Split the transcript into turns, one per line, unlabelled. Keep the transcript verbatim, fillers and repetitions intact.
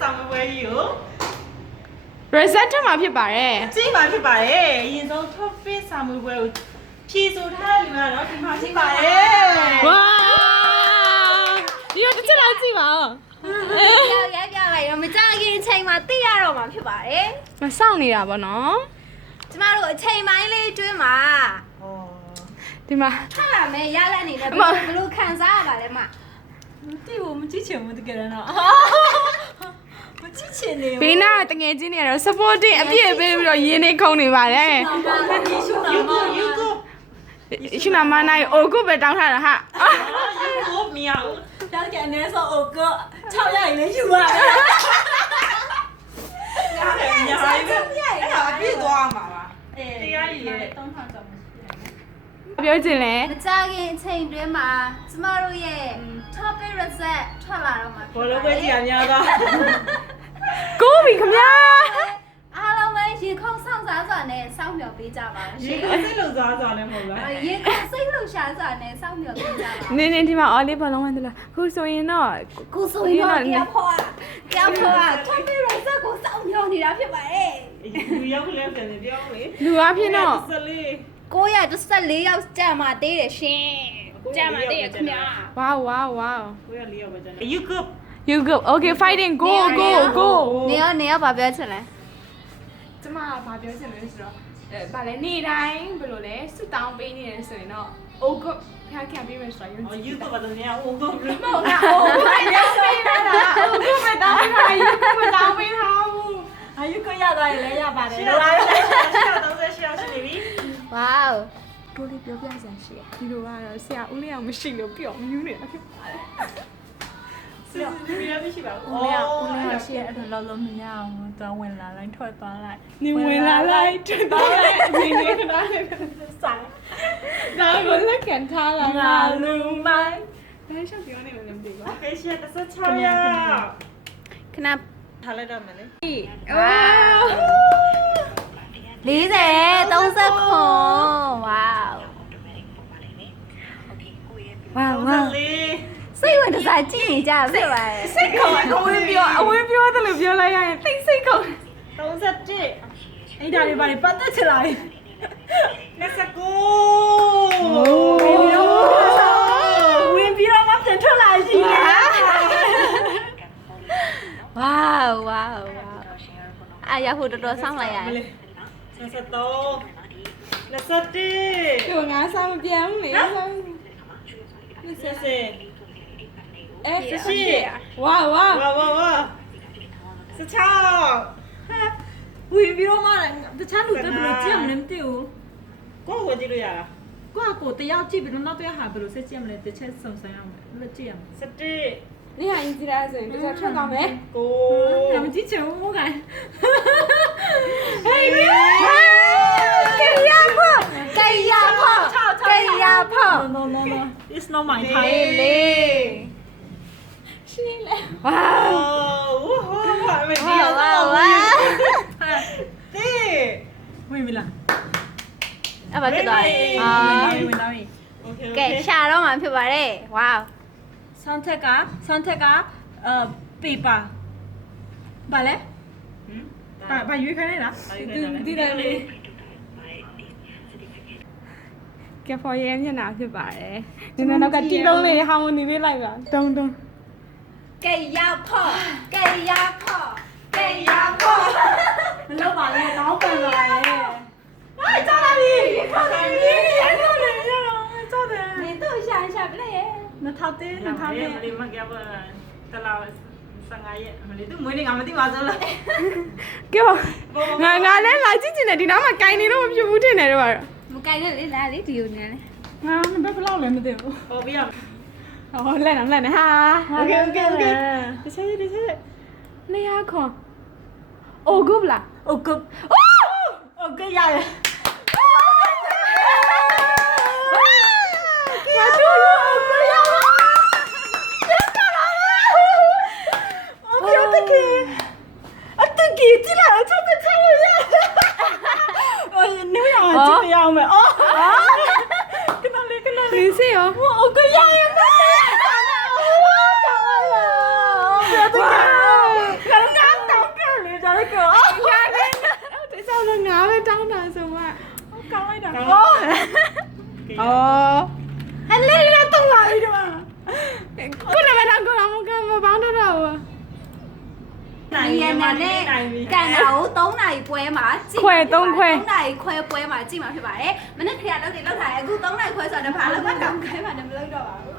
ဆောင်ပွဲကြီးကို
reset ထမှာဖြစ်ပါတယ်
ကြည့်မှာဖြစ်ပါတယ်အရင်ဆုံး topic ဆောင်ပွဲကိုဖြည့်ဆိုထားတယ်လို့ကတော့ဒီမှာဖြစ်ပါတယ်
ဝါဒီတော့တစ်ချက်လောက်ကြည့်ပါဦး
ရောက်ရိုက်ပြလိုက်တော့မကြခင်အချိန်မှာသိရတော့မှာဖြစ်ပါတယ်
မစောင့်နေတာပေါ့နော်
ကျမတို့အချိန်ပိုင်းလေးတွင်းမှာ
ဟော
ဒီမှာ
ထွက်လာမယ်ရလက်အနေနဲ့ဘယ်လိုဘယ်လိုခံစားရပါလဲမ
တိကိုမကြည့်ချင်ဘူးတကယ်တော့မကြည့်ချင်နေ
ဘေးနာတငယ်ချင်းတွေကတော့ supporting အပြည့်ပေးပြီးတော့ရင်းနေခုံနေပါတယ်
ယူကိုယူကို
ရှင်နာမနိုင်အိုကုပဲတောင်းထားတာဟာ
ယူကိုမရဘူး
ကျောင်းကျန်နေဆိုအိုက၆ရက်လည်းယူရတယ်
ရတယ်ညာရေးအဲ့ဒါအပြည့်သွားမှာပါတရားရည်ရဲ့
သုံးထောင်ကျော်မရှိ
ပြောချင်လဲ
မကြခင်အချိန်တွင်းမှာကျမတို့ရဲ့ topic reset ထွက်လာတော့မှာ
ဘောလုံးပွဲကြီးအများသား
ကိုပြီခင်ဗျာ
အားလုံးပဲရေခုံဆောင်စားစွာနဲ့စောင့်မျှော်ပေးကြပါလို့
ရေ
ရှင်
ကိုစိတ်လုံစားစွာလည်းမဟုတ်လား
ရေခုံစိတ်လှုပ်ရှားစွာနဲ့စောင့်မျှော်ပေးကြပါ
နေနေဒီမှာအော်လေးဘလုံးဝင်တယ်လားခုဆိုရင်တော့
ကိုဆိုရင်တော့ကြောက်ဖို့ကြောက်ဖို့ topic reset ကိုစောင့်မျှော်နေတာဖြစ်ပါတယ်
လူရောက်လဲပြန်နေပြောလေ
လူအဖြစ်တော့
စလေး
ကိုရတစ်ဆက်လေးယောက်ကြာမှသေးတယ်ရှင်ကြာမှသေးရခင်ဗျာ
ဝါဝါဝါ
ကိုရလေးရောက်ပါကြတယ်ယူကို
you go okay fighting go go go
နေရနေရဘာပြောချင်လဲ
ကျမကဘာပြောချင်လဲဆိုတော့အဲဗာလဲနေတိုင်းဘယ်လိုလဲဆူတောင်းပေးနေတယ်ဆိုရင်တော့ oh go ဖျားခံပေးမယ်ဆိုတော့ယုံကြည်
ယူကိုဘာလို့နေအောင်ကိုကို
မဟုတ်လား oh go လည်းပေးတာလား oh go မတောင်းပေးတာ you go မတောင်းပေးတာဘူး
အာယူကရသွားရင်လည်းရပါတယ်
ရှင်းလာရှင်းလာတော့ဆက်ရှင်းရှိနေပြီ
ဝေါ
တိုးလေးပြောပြစရာရှိတယ်ဒီလိုကတော့ဆရာဦးလေးအောင်မရှိလို့ပြောမြူးနေတာဖြစ်ပါတယ်
စစ်စစ်ပြရမရှိပါဘူး
ဦးလေးကဦးလေးကရှေ့အဲ့လိုလုံးလုံးမရအောင်တော့ဝင်လာလိုက်ထွက်သွားလိုက်
နေဝင်လာလိုက်ထွက်သွားလိုက်အမေနေခဏလေးဆိုင်ဒါကိုလက်ခံထားလာ
ငါလူမိုင်း
ဒါရှောက်ပြောနေလို့မသိပါ
ဖေးရှက်တစ်ဆက်ချောရ
ခဏ
ထားလိုက်တော့မယ်လေ
ဝေါလေးဆယ်သုံးဆက်ခွန်ဝေါဝေါဝေါ
လေး
စိတ်ဝင်တစားကြည့်နေကြဖြစ်ပါတယ်
စိတ်ကောအဝင်းပြောအဝင်းပြောတယ်လို့ပြောလိုက်ရရင်သိစိတ်ကော
သုံးဆက်တစ်
အဲ့ဒါတွေပါလေပတ်သက်ချလာပြီ
လက်စကူ
ဝင်ပြီးတော့မှပြန်ထွက်လာရှိတယ်
ဝေါဝေါဝေါအာရဖို့တော်တော်ဆောင်းလိုက်ရတယ်
လက်စတော့လက်စတစ်
သူငါဆောင်ပြန်လေဆောင်
ဆက်စ
အဲ
ဆက်ရှိ
ဝါဝါ
ဝါဝါဝါဆက်ချော
ဝင်ပြီးတော့မှတခြားလူတွေဘယ်လိုကြည့်မလဲမသိဘူး
ကိုကိုကြည့်လို့ရလား
ကိုကကိုတယောက်ကြည့်ပြီးတော့နောက်တစ်ယောက်ဟာဘယ်လိုဆက်ကြည့်မလဲတစ်ချက်စုံစမ်းရမယ်ဘယ်လိုကြည့်ရမလဲ
စတစ်
နေဟာအင်းစီရာဆိုရင်ဒီကထွက်သွားမယ်
ကို
။မကြည့်ချင်ဘူးမို့ကန်
ဟေးကေ
ကေရဖို့ကေရဖို့ကေရဖို့
။ No no no. It's not my
လေး
time.
လေး
ရှင်းလေ
ဝေါ
ဝူဟောပါမယ်ဒီ
ဝေါ
တော့
ဝေါဝေါ
တေ
ဝင်ပြီလား
အဲ့ဘာဖြစ်သွားလဲအာ
။ဝင်လာပြီ
โอเค
ကဲရှာတော့မှဖြစ်ပါတယ်ဝေါ
။ sound tag က sound tag ကအဲ paper ။ဘာလဲ
ဟမ်
။ဘာဘာရွေးခိုင်းလိုက်လား
ဒီတယ်လေကဲဖော်ရဲမျက်နှာဖြစ်ပါတယ်နင်နောက်ကတီလုံးလေးဟာမိုနီလေးလိုက်ပါတုံတုံ
ကေရဖို့ကေရဖို့ကေရဖို့
။မလုပ်ပါနဲ့။တော့ပန်ပါလေ။
ဟာကြောက်လာပြီခေါ်တယ်ပြီ
အဲ့လိုလေရတော့ကြောက်တယ်
你都想一下不嘞？
။နှစ်ထောင်တင်း
နော
နှစ်
က်
ထောင်
ရ
တင်း
မလေးမကဘတလာစငါရဲ့မလေးသူမွေးနေငါမသိပါစလား
ကဲပါငါငါလည်းလာကြည့်ချင်တယ်ဒီနားမှာကိုင်းနေတော့မဖြစ်ဘူးထင်တယ်တော့ပါ
不该的，你来你丢呢嘞？
။ငါဘယ်ဘလောက်လဲမသိဘူး
ဟောပြရ
ဟောလက်နော်လက်နော်ဟာ
။
โอเคโอเคโอเคတခြားတခြား
နေရခွန်အိုဂုဘလာ
။ဟုတ်ကဲ့။ဟုတ်ကဲ့ရတယ်။
ငါတို့လို့အိုဂုရပါ
။ဟုတ်ကဲ့တကယ်။အတကယ်ကြည့်လာတော့ချက်ချက်ရရ။အော်နေရအောင်ကြည့်ပြအောင်မယ်။အော်။ကနလေးကန
ဒီ
လေး
စီရော
။ဟုတ်ကဲ့ရရမယ်။
ဝါ
အော်အလေးရတော့ပါပြီဒီမှာ
ကိုလည်းမတော့ကိုတော့မကမပေါင်းတော့တော့
နိုင်
ရ
ရ
န်
မ
နဲ့
နိုင်ပြီ
ကန်တာကိုသုံးနာရီပွဲမှာကြည့်သုံးနာရီခွဲပွဲမှာကြည့်မှာဖြစ်ပါတယ်မနေ့ကလောက်တယ်လောက်ထားတယ်အခုသုံးနာရီခွဲဆိုတော့ဘာလို့မှတောင်းခိုင်းမှလည်းမလုပ်တော့ပါဘူး